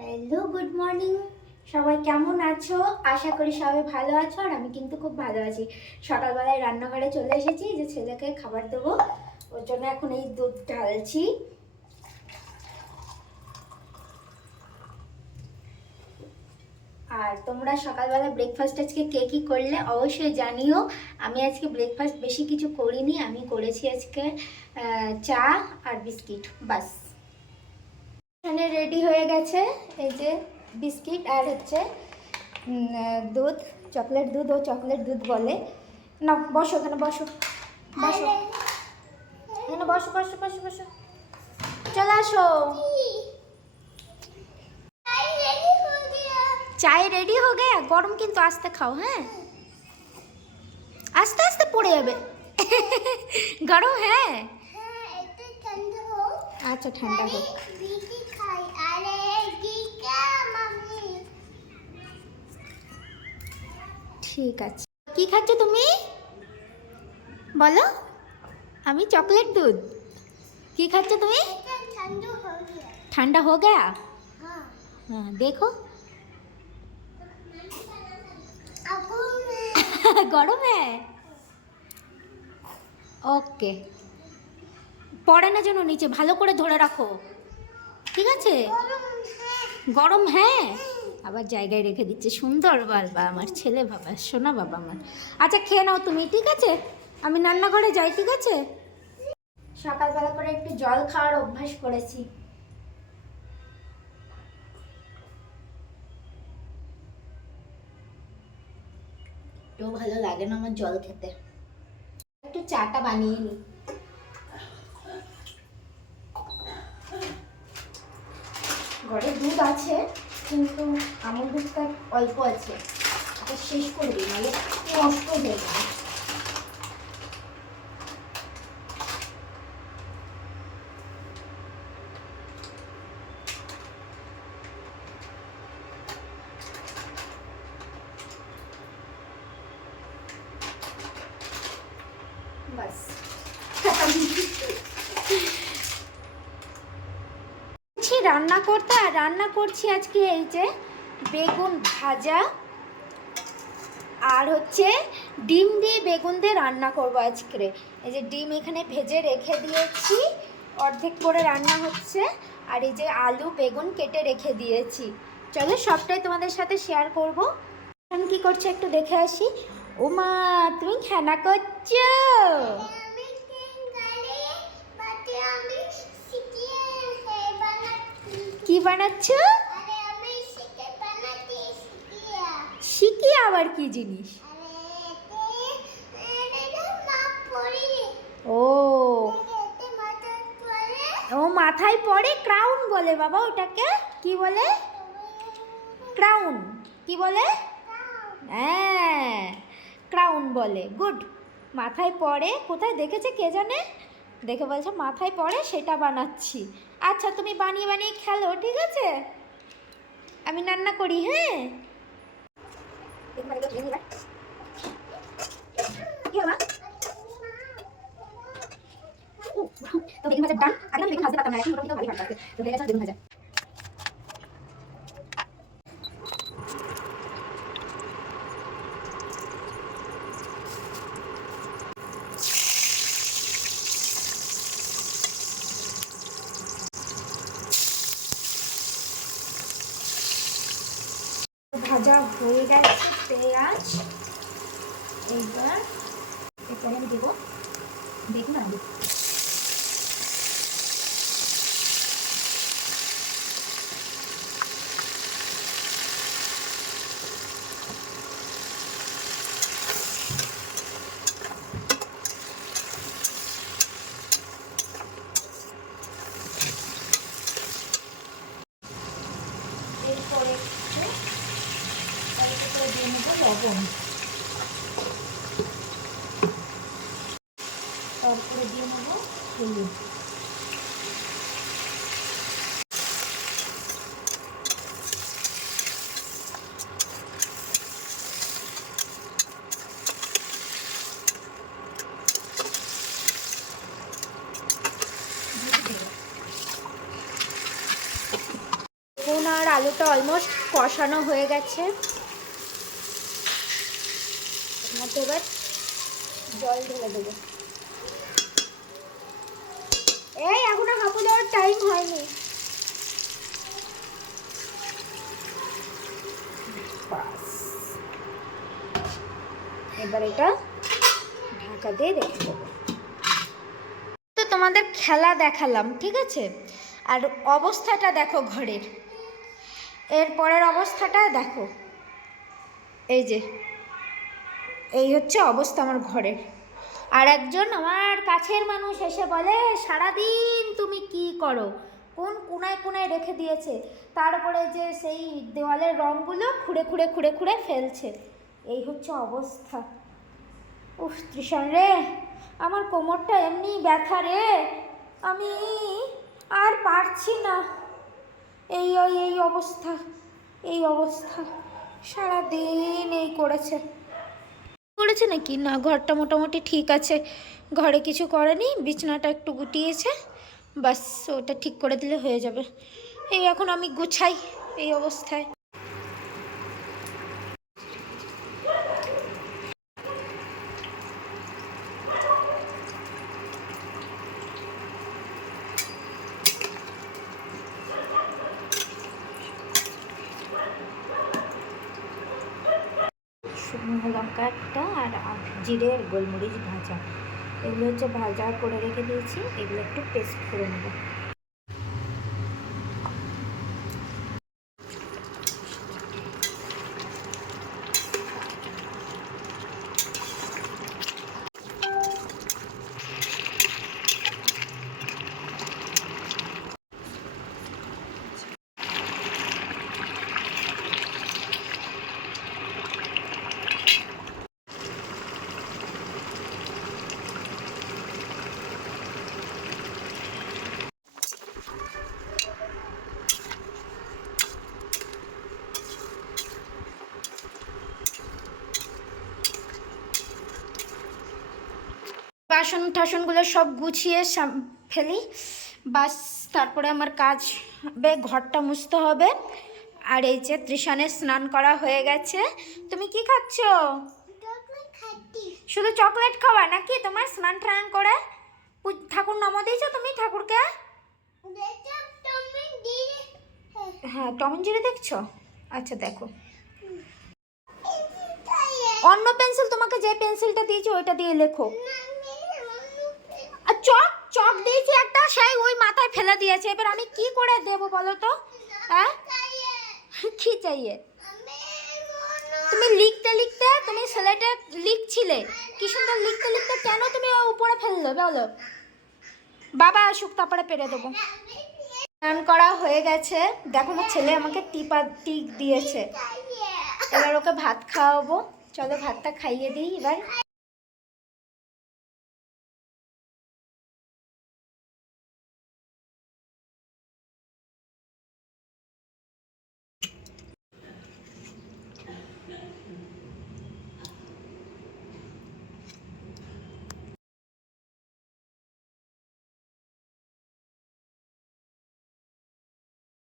Hello, good morning. সবাই কেমন আছো? আশা করি সবাই ভালো আছো, আর আমি কিন্তু খুব ভালো আছি। সকালবেলায় রান্নাঘরে চলে এসেছি, যে ছেলেকে খাবার দেবো, ওর জন্য এখন এই দুধ ঢালছি। আর তোমরা সকালবেলা ব্রেকফাস্ট আজকে কে কী করলে অবশ্যই জানিও। আমি আজকে ব্রেকফাস্ট বেশি কিছু করিনি, আমি করেছি আজকে চা আর বিস্কিট, বাস। এখানে রেডি হয়ে গেছে, এই যে বিস্কিট আর হচ্ছে দুধ, চকলেট দুধ, ও চকলেট দুধ বলে। না, বসো এখানে, বসো বসো এখানে, বসো বসো বসো বসো, চলে আসো। চাय रेडी हो गया। গরম কিন্তু আস্তে খাও, হ্যাঁ, আস্তে আস্তে পড়ে যাবে। গরম হ্যাঁ, আচ্ছা ঠান্ডা হোক। ঠিক আছে, কি খাচ্ছ তুমি বলো? আমি চকলেট দুধ। কি খাচ্ছ তুমি? ঠান্ডা हो गया? हाँ देखो। গরম হ্যাঁ, ওকে। পড়ে না যেন নিচে, ভালো করে ধরে রাখো, ঠিক আছে? গরম হ্যাঁ, আবার জায়গায় রেখে দিচ্ছে। সুন্দর বাবা আমার ছেলে, বাবা শোনা বাবা আমার। আচ্ছা খেয়ে নাও তুমি, ঠিক আছে? আমি রান্নাঘরে যাই, ঠিক আছে? সকালবেলা করে একটু জল খাওয়ার অভ্যাস করেছি। তো ভালো লাগে না আমার জল খেতে, একটু চাটা বানিয়ে নিই। ঘরে দুধ আছে, কিন্তু আমুল দুধটা অল্প আছে, এটা শেষ করে দিই, নাহলে নষ্ট হয়ে যাবে। বাস রান্না করতে, আর রান্না করছি আজকে এই যে বেগুন ভাজা, আর হচ্ছে ডিম দিয়ে বেগুন দিয়ে রান্না করবো আজকে। এই যে ডিম এখানে ভেজে রেখে দিয়েছি, অর্ধেক করে রান্না হচ্ছে। আর এই যে আলু বেগুন কেটে রেখে দিয়েছি। চলো সবটাই তোমাদের সাথে শেয়ার করব। এখন কি করছো একটু দেখে আসি। ও মা, তুমি খেলা করছো? কি বানাচ্ছ? শিখি আবার কি জিনিস? ও ও মাথায় পড়ে, ক্রাউন বলে বাবা ওটাকে। কি বলে? ক্রাউন। কি বলে? হ্যাঁ, ক্রাউন বলে। গুড। মাথায় পড়ে, কোথায় দেখেছে কে জানে, দেখে বলছে মাথায় পড়ে, সেটা বানাচ্ছি। আচ্ছা তুমি বানিয়ে বানিয়ে খেলো, ঠিক আছে? আমি রান্না করি, হ্যাঁ। তো বেগুন ভাজার ডান। আগে আমি বেগুন ভাজতে পারতাম না, এখন মোটামুটি ভালোই ভাজতে পারছে। তো হয়ে গেছে বেগুন ভাজা। ভাজা হয়ে গেছে পেঁয়াজ। এইবার এরপরে আমি দেবো বেগুন আলু। এরপরে অল্প করে দিয়ে নেবো লবণ, তারপরে দিয়ে নেবো হলুদ। বেগুন আর আলুটা অলমোস্ট কষানো হয়ে গেছে। এর মধ্যে এবার জল ঢেলে দেবো। এই এখনো হাঁপু দেওয়ার টাইম হয়নি। এবার এটা ঢাকা দিয়ে রেখে দেবো। তো তোমাদের খেলা দেখালাম, ঠিক আছে, আর অবস্থাটা দেখো ঘরের, এর পরের অবস্থাটা দেখো। এই যে এই হচ্ছে অবস্থা আমার ঘরের। আর একজন আমার কাছের মানুষ এসে বলে সারাদিন তুমি কি করো, কোন কোনায় কোনায় রেখে দিয়েছে, তারপরে যে সেই দেওয়ালের রঙগুলো খুঁড়ে খুঁড়ে খুঁড়ে খুঁড়ে ফেলছে। এই হচ্ছে অবস্থা। উফ তৃষান রে, আমার কোমরটা এমনি ব্যথা রে, আমি আর পারছি না। এই অবস্থা, এই অবস্থা সারাদিন এই করেছে নাকি না। ঘরটা মোটামুটি ঠিক আছে, ঘরে কিছু করেনি, বিছানাটা একটু গুটিয়েছে, বাস ওটা ঠিক করে দিলে হয়ে যাবে। এই এখন আমি গুছাই এই অবস্থায়। শুকনো লঙ্কা একটা আর জিরে আর গোলমরিচ ভাজা, এগুলো হচ্ছে ভাজা করে রেখে দিয়েছি, এগুলো একটু পেস্ট করে নেব। বাসন টাসনগুলো সব গুছিয়ে ফেলি, বাস তারপরে আমার কাজ হবে, ঘরটা মুছতে হবে। আর এই যে তৃষানের স্নান করা হয়ে গেছে। তুমি কি খাচ্ছ? শুধু চকলেট খাওয়া নাকি তোমার? স্নান টান করে ঠাকুর নম দিয়েছো তুমি ঠাকুরকে? হ্যাঁ টম এন্ড জেরি দেখছো? আচ্ছা দেখো, অন্য পেন্সিল, তোমাকে যে পেন্সিলটা দিয়েছি ওইটা দিয়ে লেখো। আর চক চক দিয়েছি একটা, সেই ওই মাথায় ফেলে দিয়েছে, এবার আমি কি করে দেবো বলো তো? হ্যাঁ কি চাইয়ে? তুমি লিখতে লিখতে, তুমি স্লেটে লিখছিলে, কি সুন্দর লিখতে লিখতে কেন তুমি উপরে ফেললে বলো? বাবা আসুক তারপরে পেরে দেবো। স্নান করা হয়ে গেছে, দেখো না ছেলে আমাকে টিক দিয়েছে, এবার ওকে ভাত খাওয়াবো। চলো ভাতটা খাইয়ে দিই এবার।